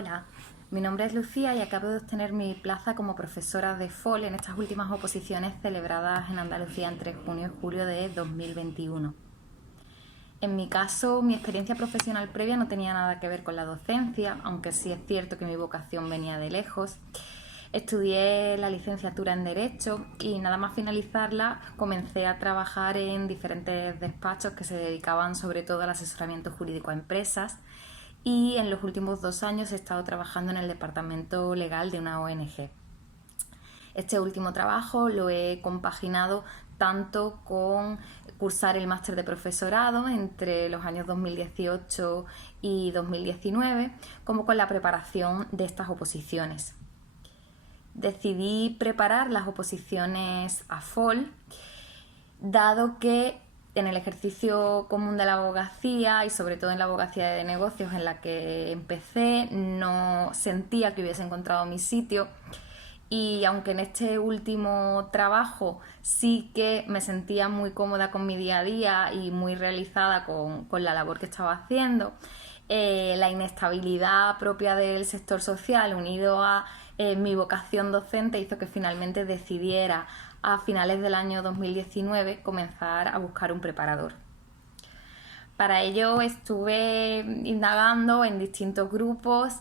Hola, mi nombre es Lucía y acabo de obtener mi plaza como profesora de FOL en estas últimas oposiciones celebradas en Andalucía entre junio y julio de 2021. En mi caso, mi experiencia profesional previa no tenía nada que ver con la docencia, aunque sí es cierto que mi vocación venía de lejos. Estudié la licenciatura en Derecho y nada más finalizarla comencé a trabajar en diferentes despachos que se dedicaban sobre todo al asesoramiento jurídico a empresas, y en los últimos 2 años he estado trabajando en el departamento legal de una ONG. Este último trabajo lo he compaginado tanto con cursar el máster de profesorado entre los años 2018 y 2019, como con la preparación de estas oposiciones. Decidí preparar las oposiciones a FOL, dado que en el ejercicio común de la abogacía y sobre todo en la abogacía de negocios en la que empecé no sentía que hubiese encontrado mi sitio, y aunque en este último trabajo sí que me sentía muy cómoda con mi día a día y muy realizada con la labor que estaba haciendo, la inestabilidad propia del sector social unido a mi vocación docente hizo que finalmente decidiera a finales del año 2019 comenzar a buscar un preparador. Para ello estuve indagando en distintos grupos,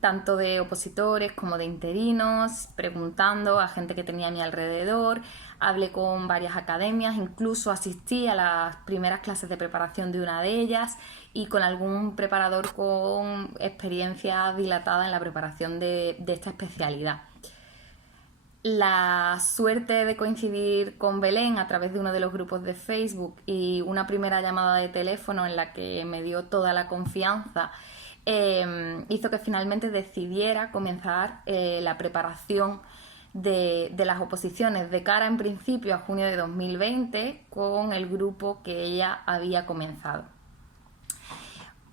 tanto de opositores como de interinos, preguntando a gente que tenía a mi alrededor, hablé con varias academias, incluso asistí a las primeras clases de preparación de una de ellas y con algún preparador con experiencia dilatada en la preparación de esta especialidad. La suerte de coincidir con Belén a través de uno de los grupos de Facebook y una primera llamada de teléfono en la que me dio toda la confianza hizo que finalmente decidiera comenzar la preparación de las oposiciones de cara en principio a junio de 2020 con el grupo que ella había comenzado.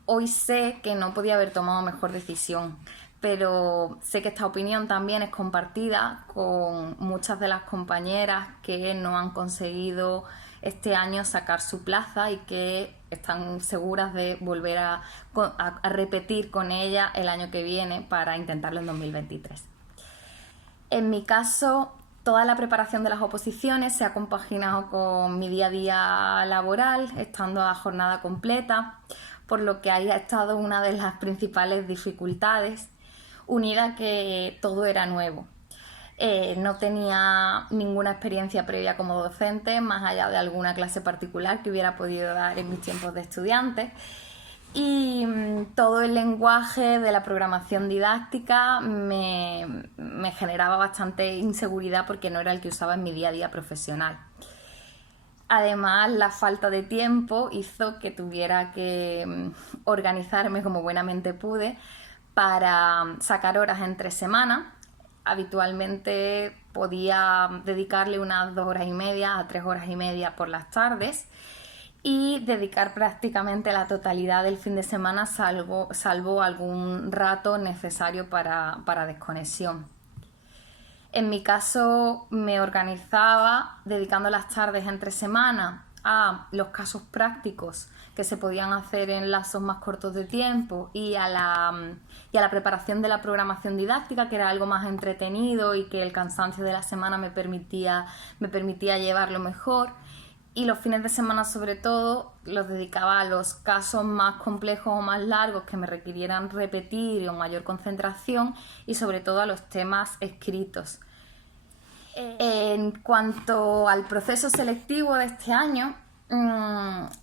Hoy sé que no podía haber tomado mejor decisión, pero sé que esta opinión también es compartida con muchas de las compañeras que no han conseguido este año sacar su plaza y que están seguras de volver a repetir con ella el año que viene para intentarlo en 2023. En mi caso, toda la preparación de las oposiciones se ha compaginado con mi día a día laboral, estando a jornada completa, por lo que ahí ha estado una de las principales dificultades, unida a que todo era nuevo. No tenía ninguna experiencia previa como docente, más allá de alguna clase particular que hubiera podido dar en mis tiempos de estudiante. Y todo el lenguaje de la programación didáctica me generaba bastante inseguridad porque no era el que usaba en mi día a día profesional. Además, la falta de tiempo hizo que tuviera que organizarme como buenamente pude para sacar horas entre semana. Habitualmente podía dedicarle unas 2 horas y media a 3 horas y media por las tardes y dedicar prácticamente la totalidad del fin de semana salvo algún rato necesario para desconexión. En mi caso me organizaba dedicando las tardes entre semana a los casos prácticos que se podían hacer en lapsos más cortos de tiempo y a la preparación de la programación didáctica, que era algo más entretenido y que el cansancio de la semana me permitía llevarlo mejor. Y los fines de semana, sobre todo, los dedicaba a los casos más complejos o más largos que me requirieran repetir o mayor concentración y sobre todo a los temas escritos. En cuanto al proceso selectivo de este año,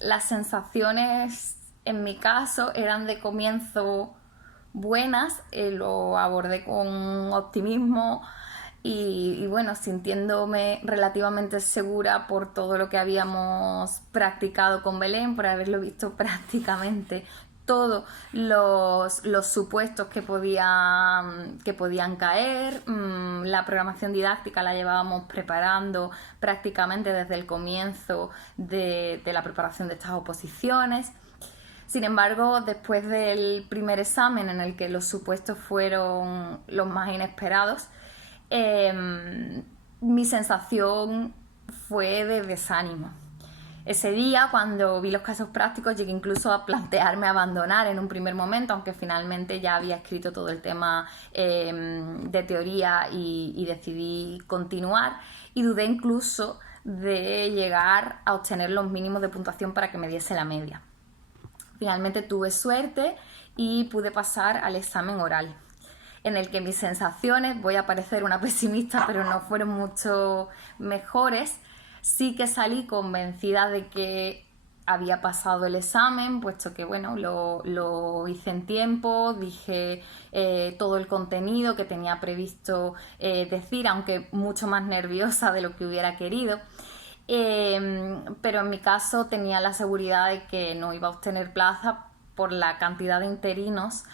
las sensaciones en mi caso eran de comienzo buenas, lo abordé con optimismo y bueno, sintiéndome relativamente segura por todo lo que habíamos practicado con Belén, por haberlo visto prácticamente todos los supuestos que podían caer. La programación didáctica la llevábamos preparando prácticamente desde el comienzo de la preparación de estas oposiciones. Sin embargo, después del primer examen en el que los supuestos fueron los más inesperados, mi sensación fue de desánimo. Ese día, cuando vi los casos prácticos, llegué incluso a plantearme abandonar en un primer momento, aunque finalmente ya había escrito todo el tema de teoría y decidí continuar, y dudé incluso de llegar a obtener los mínimos de puntuación para que me diese la media. Finalmente tuve suerte y pude pasar al examen oral, en el que mis sensaciones, voy a parecer una pesimista, pero no fueron mucho mejores. Sí que salí convencida de que había pasado el examen, puesto que bueno, lo hice en tiempo, dije todo el contenido que tenía previsto decir, aunque mucho más nerviosa de lo que hubiera querido. Pero en mi caso tenía la seguridad de que no iba a obtener plaza por la cantidad de interinos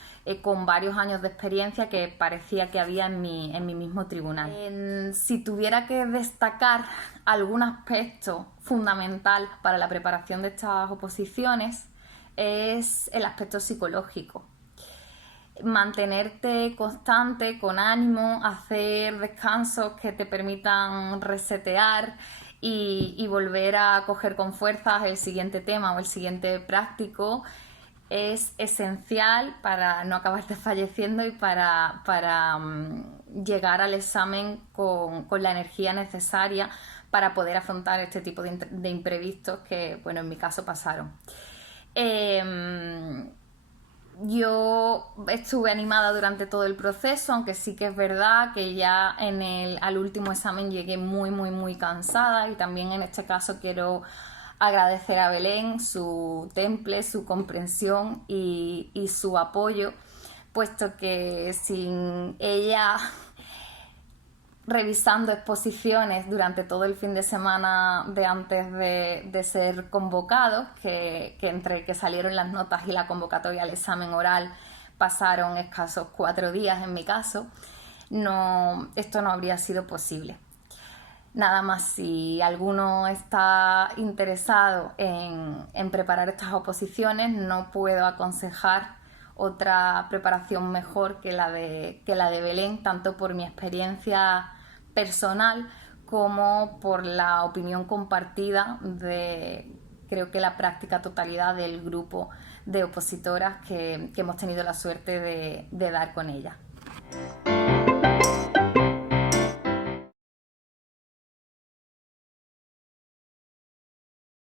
con varios años de experiencia que parecía que había en mi mismo tribunal. Si tuviera que destacar algún aspecto fundamental para la preparación de estas oposiciones, es el aspecto psicológico. Mantenerte constante, con ánimo, hacer descansos que te permitan resetear y volver a coger con fuerzas el siguiente tema o el siguiente práctico es esencial para no acabar desfalleciendo y para llegar al examen con la energía necesaria para poder afrontar este tipo de imprevistos que, bueno, en mi caso pasaron. Yo estuve animada durante todo el proceso, aunque sí que es verdad que ya al último examen llegué muy cansada, y también en este caso quiero agradecer a Belén su temple, su comprensión y su apoyo, puesto que sin ella revisando exposiciones durante todo el fin de semana de antes de ser convocados, que entre que salieron las notas y la convocatoria al examen oral pasaron escasos 4 días en mi caso, esto no habría sido posible. Nada más, si alguno está interesado en preparar estas oposiciones, no puedo aconsejar otra preparación mejor que la de Belén, tanto por mi experiencia personal como por la opinión compartida de, creo que la práctica totalidad del grupo de opositoras que hemos tenido la suerte de dar con ella.